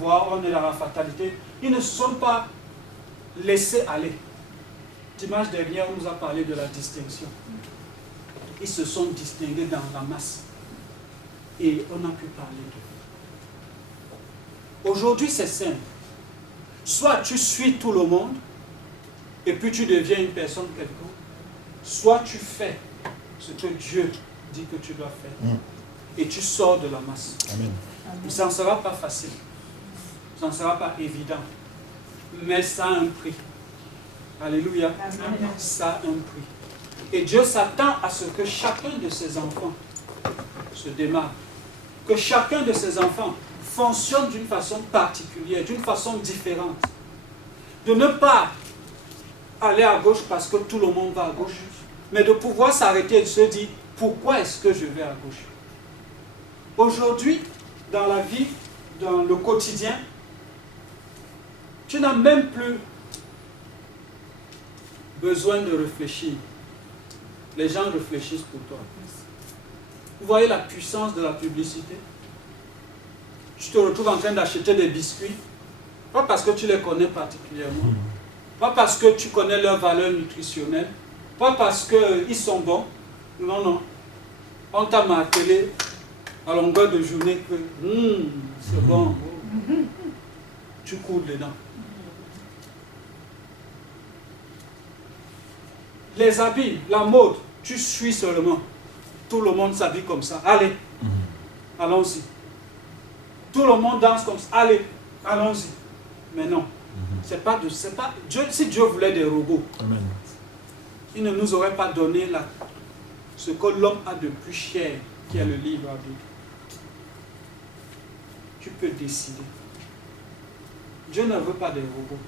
voir, on est dans la fatalité. Ils ne se sont pas laissés aller. Dimanche dernier, on nous a parlé de la distinction. Ils se sont distingués dans la masse. Et on a pu parler d'eux. Aujourd'hui, c'est simple. Soit tu suis tout le monde, et puis tu deviens une personne quelconque, soit tu fais ce que Dieu dit que tu dois faire, et tu sors de la masse. Amen. Ça ne sera pas facile, ça ne sera pas évident, mais ça a un prix. Alléluia. Amen. Ça a un prix. Et Dieu s'attend à ce que chacun de ses enfants se démarre, que chacun de ses enfants fonctionne d'une façon particulière, d'une façon différente. De ne pas aller à gauche parce que tout le monde va à gauche, mais de pouvoir s'arrêter et de se dire, pourquoi est-ce que je vais à gauche? Aujourd'hui, dans la vie, dans le quotidien, tu n'as même plus besoin de réfléchir. Les gens réfléchissent pour toi. Vous voyez la puissance de la publicité? Tu te retrouves en train d'acheter des biscuits, pas parce que tu les connais particulièrement, pas parce que tu connais leur valeur nutritionnelle, pas parce qu'ils sont bons. Non, non. On t'a martelé à longueur de journée que c'est bon. Tu cours dedans. Les habits, la mode, tu suis seulement. Tout le monde s'habille comme ça. Allez, allons-y. Tout le monde danse comme ça. Allez, allons-y. Mais non, c'est pas Dieu. Si Dieu voulait des robots, Amen. il ne nous aurait pas donné ce que l'homme a de plus cher, qui est le libre arbitre. Tu peux décider. Dieu ne veut pas des robots.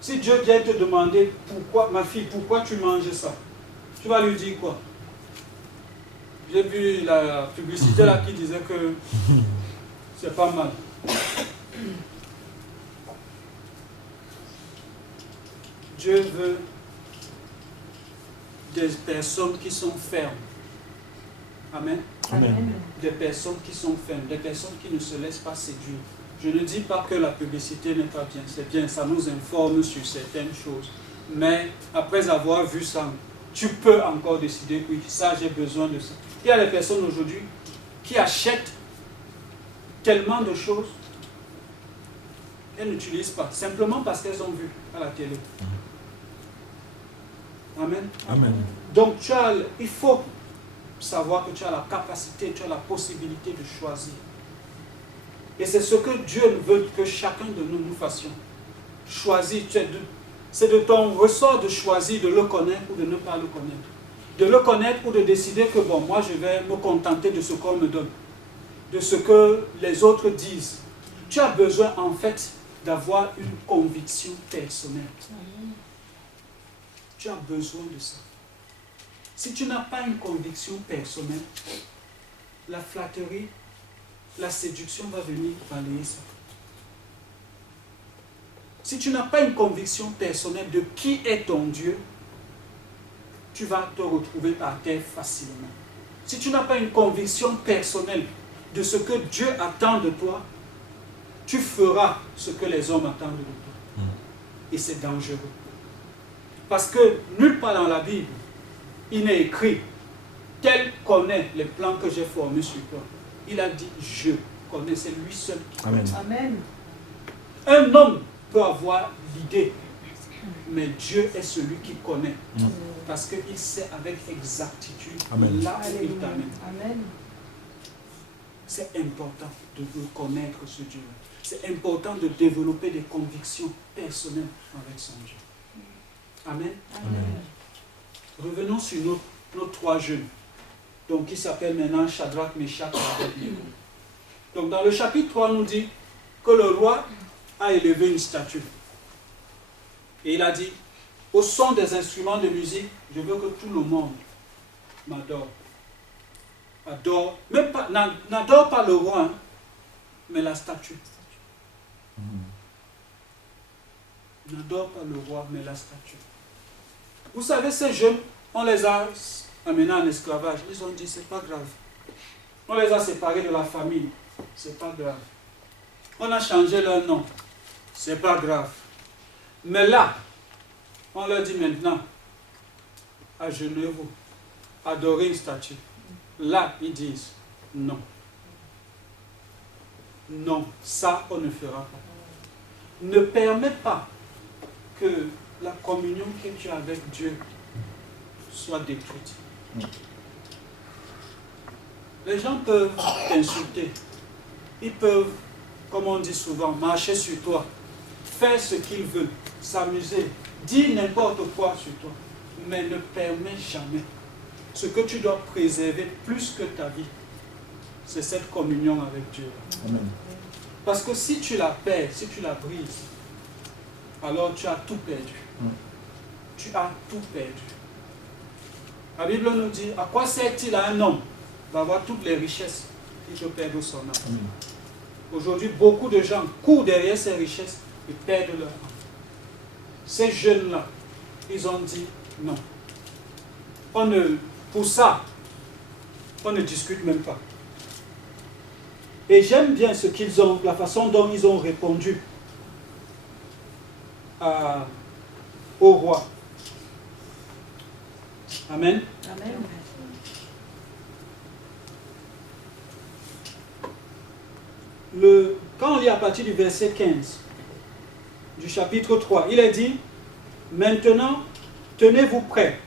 Si Dieu vient te demander pourquoi, ma fille, pourquoi tu manges ça, tu vas lui dire quoi? J'ai vu la publicité là qui disait que c'est pas mal. Dieu veut des personnes qui sont fermes. Amen. Amen. Des personnes qui sont fermes, des personnes qui ne se laissent pas séduire. Je ne dis pas que la publicité n'est pas bien, c'est bien, ça nous informe sur certaines choses. Mais après avoir vu ça, tu peux encore décider que oui, ça j'ai besoin de ça. Il y a des personnes aujourd'hui qui achètent tellement de choses qu'elles n'utilisent pas, simplement parce qu'elles ont vu à la télé. Amen. Amen. Donc il faut savoir que tu as la capacité, tu as la possibilité de choisir. Et c'est ce que Dieu veut que chacun de nous fassions. Choisir, c'est de ton ressort de choisir de le connaître ou de ne pas le connaître. De le connaître ou de décider que bon, moi je vais me contenter de ce qu'on me donne, de ce que les autres disent. Tu as besoin en fait d'avoir une conviction personnelle. Tu as besoin de ça. Si tu n'as pas une conviction personnelle, la flatterie, la séduction va venir balayer ça. Si tu n'as pas une conviction personnelle de qui est ton Dieu, tu vas te retrouver par terre facilement. Si tu n'as pas une conviction personnelle de ce que Dieu attend de toi, tu feras ce que les hommes attendent de toi. Et c'est dangereux. Parce que nulle part dans la Bible, il n'est écrit « Tel connaît les plans que j'ai formés sur toi ». Il a dit « Je connais », c'est lui seul qui connaît. Amen. Un homme peut avoir l'idée, mais Dieu est celui qui connaît. Parce qu'il sait avec exactitude Amen. là où il t'amène. Amen. C'est important de connaître ce Dieu. C'est important de développer des convictions personnelles avec son Dieu. Amen. Amen. Revenons sur nos trois jeunes. Donc, qui s'appellent maintenant Shadrach, Meshach et Abednego. Donc, dans le chapitre 3, on nous dit que le roi a élevé une statue. Et il a dit, au son des instruments de musique, je veux que tout le monde m'adore. Adore, même pas, n'adore pas le roi, hein, mais la statue. N'adore pas le roi, mais la statue. Vous savez, ces jeunes, on les a amenés en esclavage. Ils ont dit, c'est pas grave. On les a séparés de la famille. C'est pas grave. On a changé leur nom. C'est pas grave. Mais là, on leur dit maintenant, agenouillez-vous, adorez une statue. Là, ils disent non. Non, ça, on ne fera pas. Ne permets pas que la communion que tu as avec Dieu soit détruite. Les gens peuvent t'insulter. Ils peuvent, comme on dit souvent, marcher sur toi, faire ce qu'ils veulent, s'amuser, dire n'importe quoi sur toi, mais ne permets jamais. Ce que tu dois préserver plus que ta vie, c'est cette communion avec Dieu. Amen. Parce que si tu la perds, si tu la brises, alors tu as tout perdu. Tu as tout perdu. La Bible nous dit, à quoi sert-il à un homme d'avoir toutes les richesses et de perdre son âme? Aujourd'hui, beaucoup de gens courent derrière ces richesses et perdent leur âme. Ces jeunes-là, ils ont dit non. Pour ça, on ne discute même pas. Et j'aime bien la façon dont ils ont répondu au roi. Amen. Amen. Quand on lit à partir du verset 15 du chapitre 3, il est dit, maintenant, tenez-vous prêts,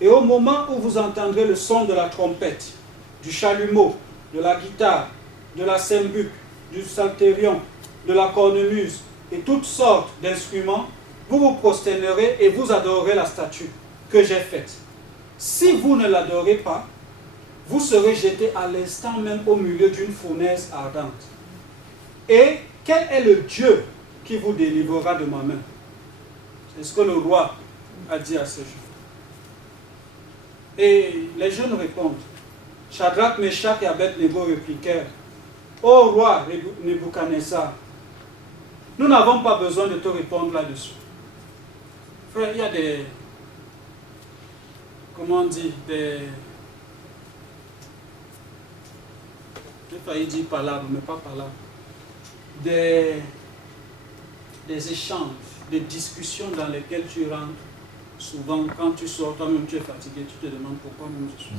et au moment où vous entendrez le son de la trompette, du chalumeau, de la guitare, de la sembuque, du psalterion, de la cornemuse, et toutes sortes d'instruments, vous vous prosternerez et vous adorerez la statue que j'ai faite. Si vous ne l'adorez pas, vous serez jeté à l'instant même au milieu d'une fournaise ardente. Et quel est le Dieu qui vous délivrera de ma main? C'est ce que le roi a dit à ces gens. Et les jeunes répondent. Shadrach, Meshach et Abed-Nego répliquèrent, ô roi Nebuchadnezzar, nous n'avons pas besoin de te répondre là-dessus. Frère, il y a des... Comment on dit? J'ai failli dire palabres, mais pas palabres. Des échanges, des discussions dans lesquelles tu rentres. Souvent, quand tu sors, toi-même tu es fatigué, tu te demandes pourquoi même je suis.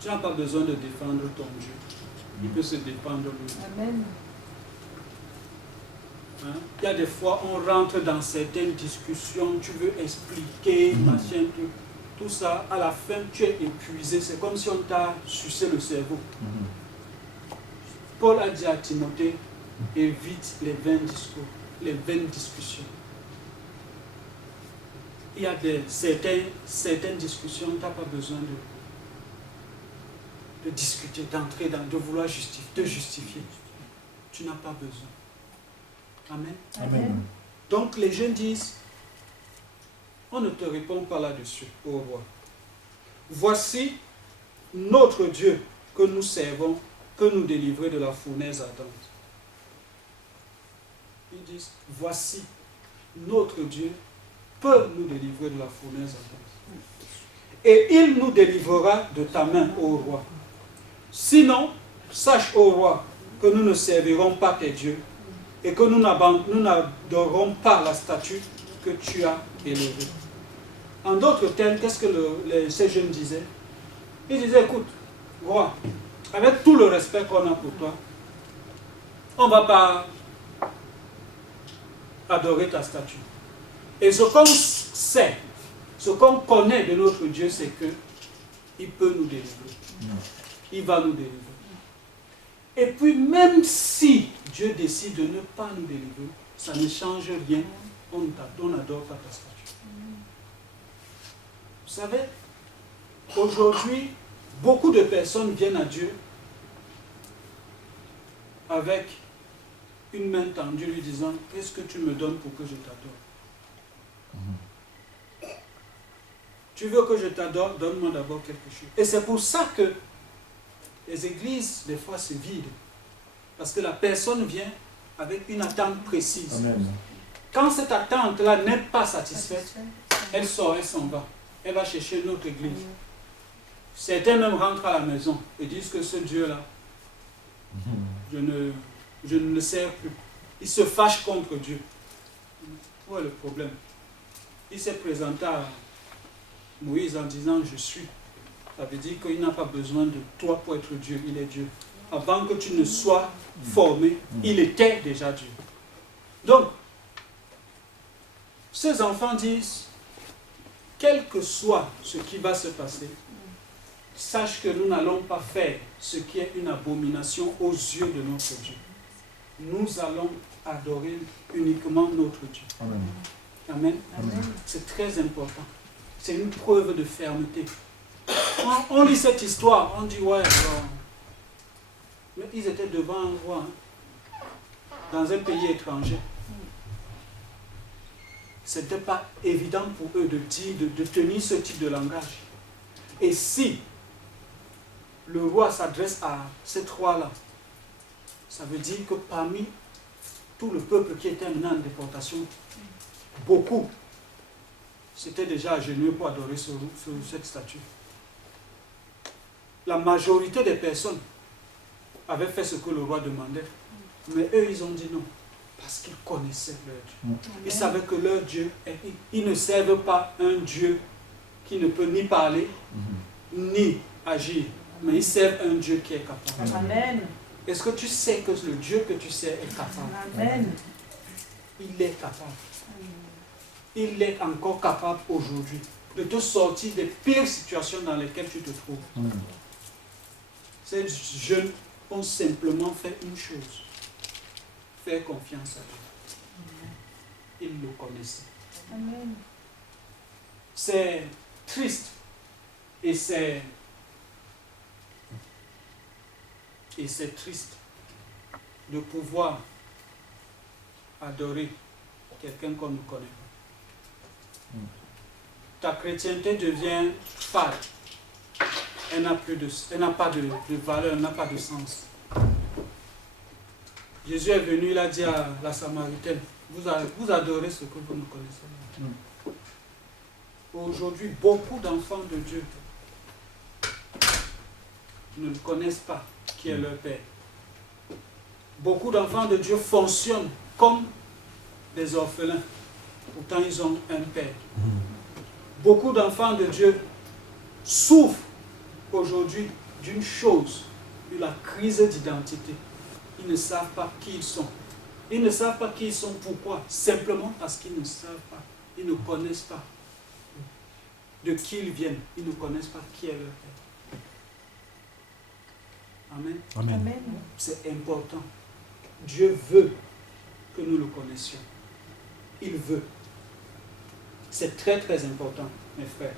Tu n'as pas besoin de défendre ton Dieu. Il peut se défendre lui. Amen. Hein? Il y a des fois, on rentre dans certaines discussions, tu veux expliquer, machin, tout ça. À la fin, tu es épuisé. C'est comme si on t'a sucé le cerveau. Paul a dit à Timothée, évite les vains discours, les vaines discussions. Il y a certaines discussions, tu n'as pas besoin de discuter, d'entrer dans, de vouloir te justifier. Tu n'as pas besoin. Amen. Amen. Donc les jeunes disent, on ne te répond pas là-dessus, au roi. Voici notre Dieu que nous servons, peut nous délivrer de la fournaise ardente. Ils disent, voici notre Dieu peut nous délivrer de la fournaise ardente. Et il nous délivrera de ta main, ô roi. Sinon, sache, ô roi, que nous ne servirons pas tes dieux et que nous n'adorerons pas la statue que tu as élevée. En d'autres termes, qu'est-ce que ces jeunes disaient? Ils disaient, écoute, roi, avec tout le respect qu'on a pour toi, on ne va pas adorer ta statue. Et ce qu'on sait, ce qu'on connaît de notre Dieu, c'est qu'il peut nous délivrer. Il va nous délivrer. Et puis, même si Dieu décide de ne pas nous délivrer, ça ne change rien. On n'adore pas ta statue. Vous savez, aujourd'hui, beaucoup de personnes viennent à Dieu avec une main tendue lui disant, qu'est-ce que tu me donnes pour que je t'adore? Tu veux que je t'adore, donne-moi d'abord quelque chose. Et c'est pour ça que les églises, des fois, se vident. Parce que la personne vient avec une attente précise. Amen. Quand cette attente-là n'est pas satisfaite, elle sort, elle s'en va. Elle va chercher une autre église. Certains même rentrent à la maison et disent que ce Dieu-là, je ne le sers plus. Il se fâche contre Dieu. Où est le problème? Il s'est présenté à Moïse en disant je suis. Ça veut dire qu'il n'a pas besoin de toi pour être Dieu, il est Dieu. Avant que tu ne sois formé, il était déjà Dieu. Donc, ces enfants disent, quel que soit ce qui va se passer, sache que nous n'allons pas faire ce qui est une abomination aux yeux de notre Dieu. Nous allons adorer uniquement notre Dieu. Amen. Amen. Amen. C'est très important. C'est une preuve de fermeté. On lit cette histoire, on dit ouais, bon. Mais ils étaient devant un roi, hein, dans un pays étranger. Ce n'était pas évident pour eux de dire, de tenir ce type de langage. Et si le roi s'adresse à ces trois-là, ça veut dire que parmi tout le peuple qui était maintenant en déportation, beaucoup s'étaient déjà agenouillés pour adorer cette statue. La majorité des personnes avaient fait ce que le roi demandait, mais eux ils ont dit non, parce qu'ils connaissaient leur Dieu. Ils savaient que leur Dieu, ils ne servent pas un Dieu qui ne peut ni parler, ni agir, mais ils servent un Dieu qui est capable. Amen. Est-ce que tu sais que le Dieu que tu sers est capable? Amen. Il est capable. Il est encore capable aujourd'hui de te sortir des pires situations dans lesquelles tu te trouves. Ces jeunes ont simplement fait une chose: faire confiance à Dieu. Ils le connaissaient. Amen. C'est triste et c'est triste de pouvoir adorer quelqu'un qu'on ne connaît pas. Ta chrétienté devient fade. Elle n'a pas de valeur, elle n'a pas de sens. Jésus est venu, il a dit à la Samaritaine, vous adorez ce que vous ne connaissez pas. Aujourd'hui, beaucoup d'enfants de Dieu ne connaissent pas qui est leur Père. Beaucoup d'enfants de Dieu fonctionnent comme des orphelins. Pourtant, ils ont un Père. Beaucoup d'enfants de Dieu souffrent aujourd'hui d'une chose, de la crise d'identité. Ils ne savent pas qui ils sont. Ils ne savent pas qui ils sont. Pourquoi? Simplement parce qu'ils ne savent pas. Ils ne connaissent pas de qui ils viennent. Ils ne connaissent pas qui est leur Père. Amen. Amen. Amen. C'est important. Dieu veut que nous le connaissions. Il veut. C'est très très important, mes frères.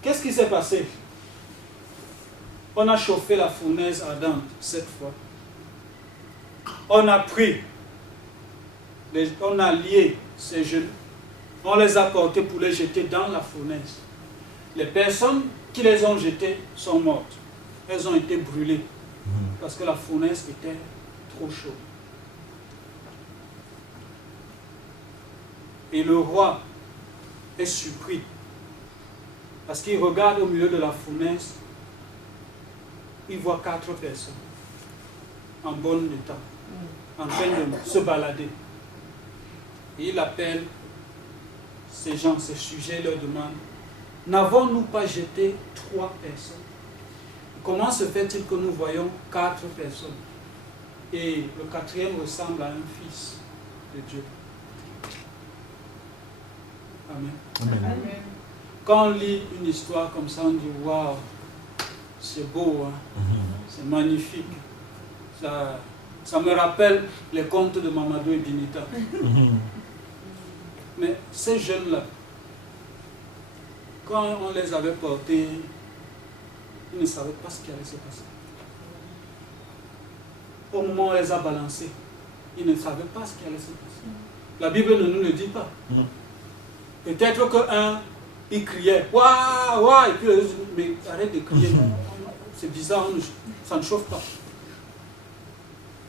Qu'est-ce qui s'est passé? On a chauffé la fournaise ardente cette fois. On a pris, on a lié ces jeunes, on les a portés pour les jeter dans la fournaise. Les personnes qui les ont jetés sont mortes. Elles ont été brûlées parce que la fournaise était trop chaude. Et le roi est surpris parce qu'il regarde au milieu de la fournaise, il voit 4 personnes en bon état, en train de se balader. Et il appelle ces gens, ces sujets, leur demande, n'avons-nous pas jeté 3 personnes? Comment se fait-il que nous voyons 4 personnes? Et le 4e ressemble à un fils de Dieu. Amen. Amen. Quand on lit une histoire comme ça, on dit waouh, c'est beau, hein? C'est magnifique. Ça me rappelle les contes de Mamadou et Binita. Mais ces jeunes-là, quand on les avait portés, ils ne savaient pas ce qui allait se passer. Au moment où on les a balancés, ils ne savaient pas ce qui allait se passer. La Bible ne nous le dit pas. Peut-être qu'un, il criait, waouh, waouh, et puis les autres, mais arrête de crier. C'est bizarre, ça ne chauffe pas.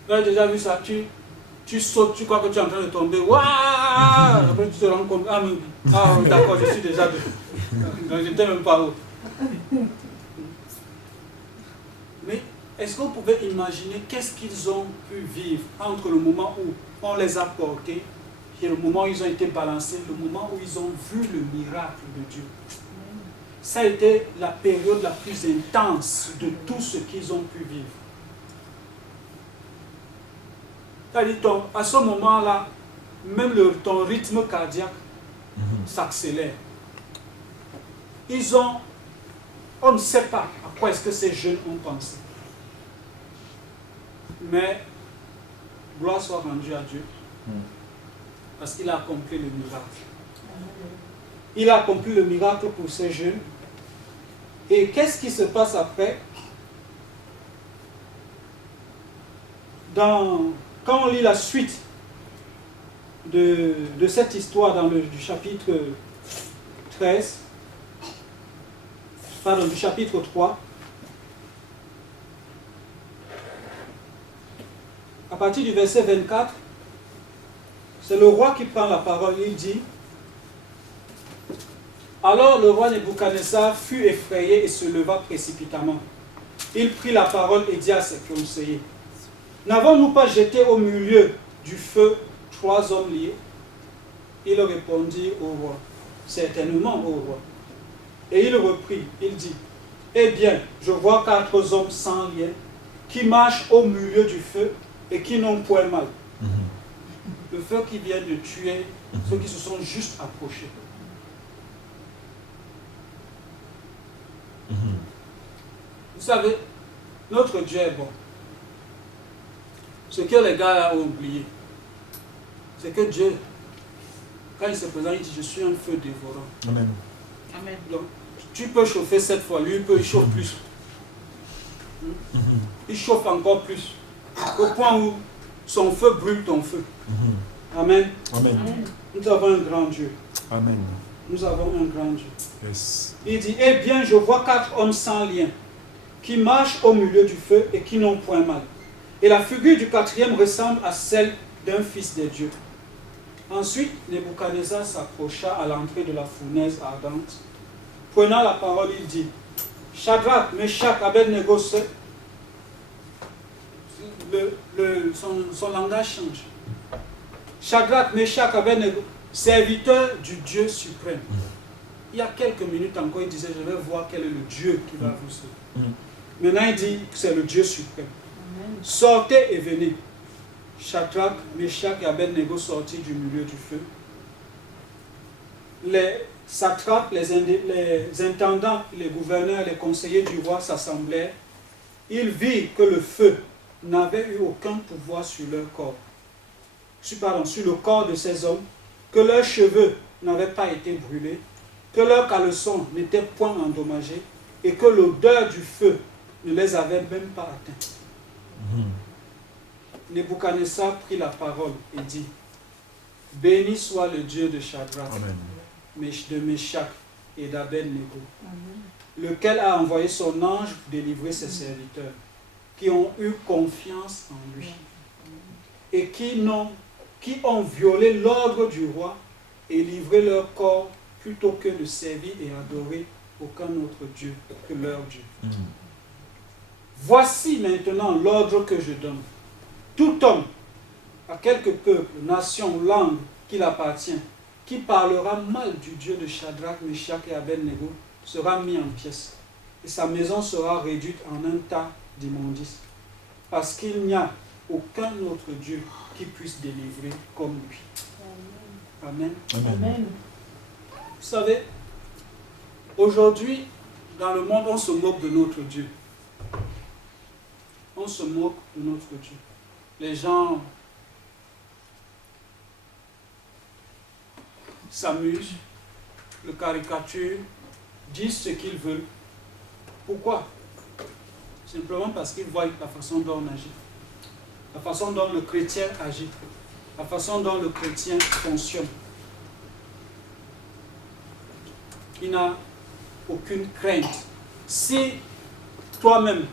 Tu as déjà vu ça, tu sautes, tu crois que tu es en train de tomber, waouh, après tu te rends compte, ah oui, d'accord, je suis déjà de. Donc je n'étais même pas haut. Mais est-ce que vous pouvez imaginer qu'est-ce qu'ils ont pu vivre entre le moment où on les a portés et le moment où ils ont été balancés, le moment où ils ont vu le miracle de Dieu? Ça a été la période la plus intense de tout ce qu'ils ont pu vivre. C'est-à-dire, à ce moment-là, même ton rythme cardiaque s'accélère. On ne sait pas à quoi est-ce que ces jeunes ont pensé. Mais, gloire soit rendue à Dieu, parce qu'il a accompli le miracle. Il a accompli le miracle pour ces jeunes. Et qu'est-ce qui se passe après? Quand on lit la suite de cette histoire dans du chapitre 13, pardon, du chapitre 3, à partir du verset 24, c'est le roi qui prend la parole. Il dit: alors le roi Nebuchadnezzar fut effrayé et se leva précipitamment. Il prit la parole et dit à ses conseillers: n'avons-nous pas jeté au milieu du feu 3 hommes liés? Il répondit au roi: certainement, au roi. Et il reprit, il dit: eh bien, je vois 4 hommes sans lien qui marchent au milieu du feu et qui n'ont point mal. Le feu qui vient de tuer ceux qui se sont juste approchés. Vous savez, notre Dieu est bon. Ce que les gars là ont oublié, c'est que Dieu, quand il se présente, il dit: je suis un feu dévorant. Amen. Amen. Donc, tu peux chauffer 7 fois, lui il chauffe plus. Il chauffe encore plus. Au point où son feu brûle ton feu. Amen. Amen. Nous avons un grand Dieu. Amen. Nous avons un grand Dieu. Yes. Il dit: eh bien, je vois 4 hommes sans lien qui marchent au milieu du feu et qui n'ont point mal. Et la figure du 4e ressemble à celle d'un fils des dieux. Ensuite, Nebuchadnezzar s'approcha à l'entrée de la fournaise ardente. Prenant la parole, il dit: Shadrach, Meshach, Abednego, son langage change. Shadrach, Meshach, Abednego, serviteurs du Dieu suprême. Il y a quelques minutes encore, il disait: je vais voir quel est le Dieu qui va vous sauver. Maintenant, il dit que c'est le Dieu suprême. Sortez et venez. Shadrach, Meshach et Abednego sortirent du milieu du feu. Les satrapes, les intendants, les gouverneurs, les conseillers du roi s'assemblèrent. Ils virent que le feu n'avait eu aucun pouvoir sur leur corps. Sur le corps de ces hommes, que leurs cheveux n'avaient pas été brûlés, que leurs caleçons n'étaient point endommagés et que l'odeur du feu ne les avait même pas atteints. Nebuchadnezzar prit la parole et dit: béni soit le Dieu de Shadrach, de Meshach et d'Abednego, lequel a envoyé son ange pour délivrer ses serviteurs, qui ont eu confiance en lui, et qui ont violé l'ordre du roi et livré leur corps plutôt que de servir et adorer aucun autre Dieu que leur Dieu. Voici maintenant l'ordre que je donne. Tout homme, à quelque peuple, nation, langue qu'il appartient, qui parlera mal du Dieu de Shadrach, Meshach et Abednego, sera mis en pièces, et sa maison sera réduite en un tas d'immondices, parce qu'il n'y a aucun autre Dieu qui puisse délivrer comme lui. Amen. Amen. Vous savez, aujourd'hui, dans le monde, on se moque de notre Dieu. On se moque de notre Dieu. Les gens s'amusent, le caricaturent, disent ce qu'ils veulent. Pourquoi? Simplement parce qu'ils voient la façon dont on agit, la façon dont le chrétien agit, la façon dont le chrétien fonctionne. Il n'a aucune crainte. Si toi-même,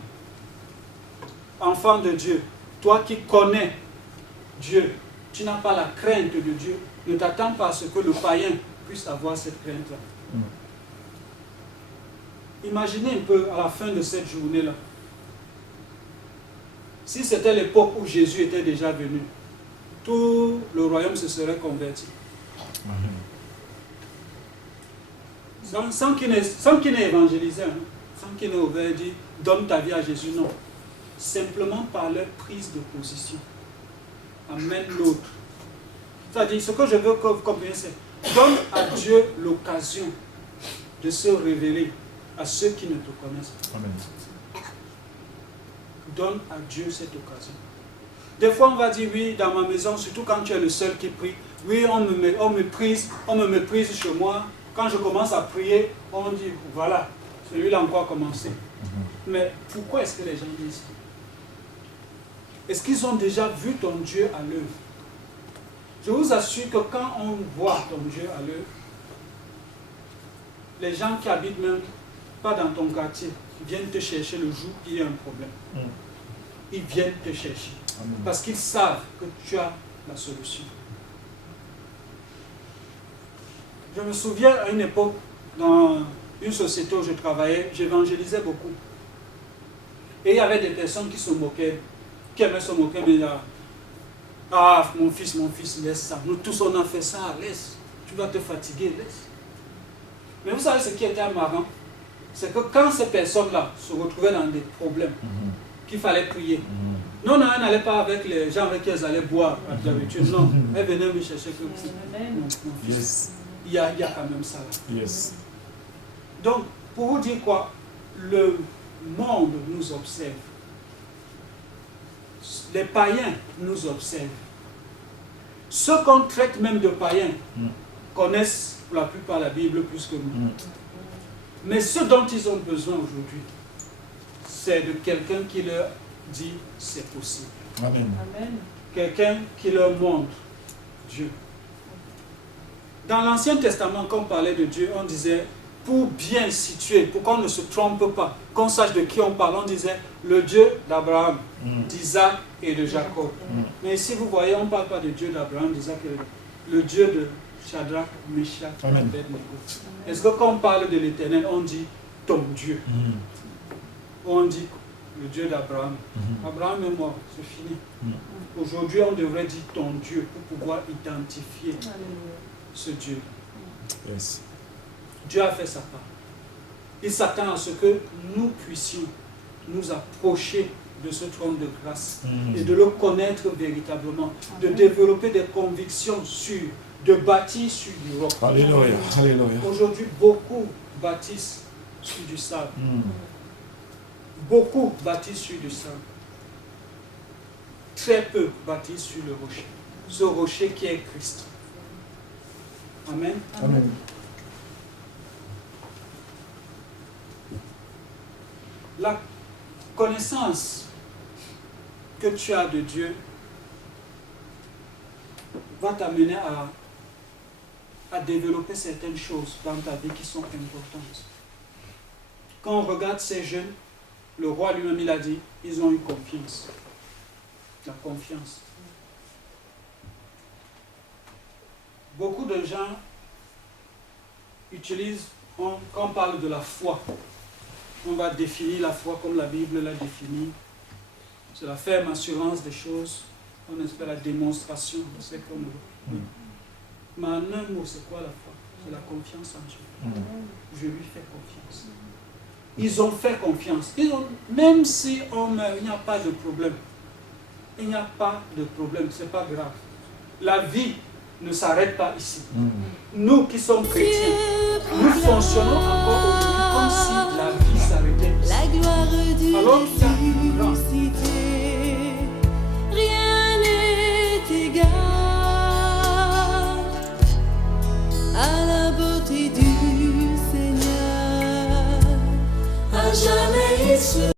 enfant de Dieu, toi qui connais Dieu, tu n'as pas la crainte de Dieu, ne t'attends pas à ce que le païen puisse avoir cette crainte-là. Imaginez un peu à la fin de cette journée-là. si c'était l'époque où Jésus était déjà venu, tout le royaume se serait converti. Sans qu'il n'ait évangélisé, hein, sans qu'il n'ait ouvert et dit donne ta vie à Jésus, non. Simplement par leur prise de position. Amène l'autre. C'est-à-dire, ce que je veux que vous compreniez, c'est donne à Dieu l'occasion de se révéler à ceux qui ne te connaissent pas. Amen. Donne à Dieu cette occasion. Des fois, on va dire, oui, dans ma maison, surtout quand tu es le seul qui prie, oui, on me méprise chez moi. Quand je commence à prier, on dit, voilà, celui-là encore a commencé. Mais pourquoi est-ce que les gens disent ça? Est-ce qu'ils ont déjà vu ton Dieu à l'œuvre? Je vous assure que quand on voit ton Dieu à l'œuvre, les gens qui habitent même pas dans ton quartier viennent te chercher le jour où il y a un problème. Ils viennent te chercher. Parce qu'ils savent que tu as la solution. Je me souviens à une époque, dans une société où je travaillais, j'évangélisais beaucoup. Et il y avait des personnes qui se moquaient, qui aimaient se moquer, mais ah, mon fils, laisse ça. Nous tous, on a fait ça, laisse. Tu vas te fatiguer, laisse. Mais vous savez ce qui était marrant? C'est que quand ces personnes-là se retrouvaient dans des problèmes, qu'il fallait prier, non, elle n'allait pas avec les gens avec qui elles allaient boire d'habitude. Non, elle venait me chercher que mon fils. Yes. Il y a quand même ça là. Yes. Donc, pour vous dire quoi, le monde nous observe. Les païens nous observent. Ceux qu'on traite même de païens connaissent pour la plupart la Bible plus que nous. Mais ce dont ils ont besoin aujourd'hui, c'est de quelqu'un qui leur dit c'est possible. Amen. Quelqu'un qui leur montre Dieu. Dans l'Ancien Testament, quand on parlait de Dieu, on disait, pour bien situer, pour qu'on ne se trompe pas, qu'on sache de qui on parle, on disait le Dieu d'Abraham, d'Isaac et de Jacob. Mais ici, vous voyez, on ne parle pas de Dieu d'Abraham, d'Isaac et de le Dieu de Shadrach, Meshach et Abednego. Est-ce que quand on parle de l'Éternel, on dit ton Dieu? On dit le Dieu d'Abraham. Abraham est mort, c'est fini. Aujourd'hui, on devrait dire ton Dieu pour pouvoir identifier ce Dieu. Yes. Dieu a fait sa part. Il s'attend à ce que nous puissions nous approcher de ce trône de grâce et de le connaître véritablement, de développer des convictions sûres, de bâtir sur du roc. Alléluia. Alléluia. Aujourd'hui, beaucoup bâtissent sur du sable. Beaucoup bâtissent sur du sable. Très peu bâtissent sur le rocher. Ce rocher qui est Christ. Amen. Amen. La connaissance que tu as de Dieu va t'amener à développer certaines choses dans ta vie qui sont importantes. Quand on regarde ces jeunes, le roi lui-même, il a dit, ils ont eu confiance. La confiance. Beaucoup de gens utilisent, quand on parle de la foi, on va définir la foi comme la Bible l'a définie. C'est la ferme assurance des choses. On espère la démonstration de ce qu'on veut. Mais en un mot, c'est quoi la foi? C'est la confiance en Dieu. Je lui fais confiance. Ils ont fait confiance. Même si on meurt, il n'y a pas de problème. Il n'y a pas de problème, ce n'est pas grave. La vie ne s'arrête pas ici. Nous qui sommes chrétiens, nous fonctionnons encore aujourd'hui comme si la vie s'arrêtait ici. La gloire du Alors il y a une grande rien n'est égal à la beauté du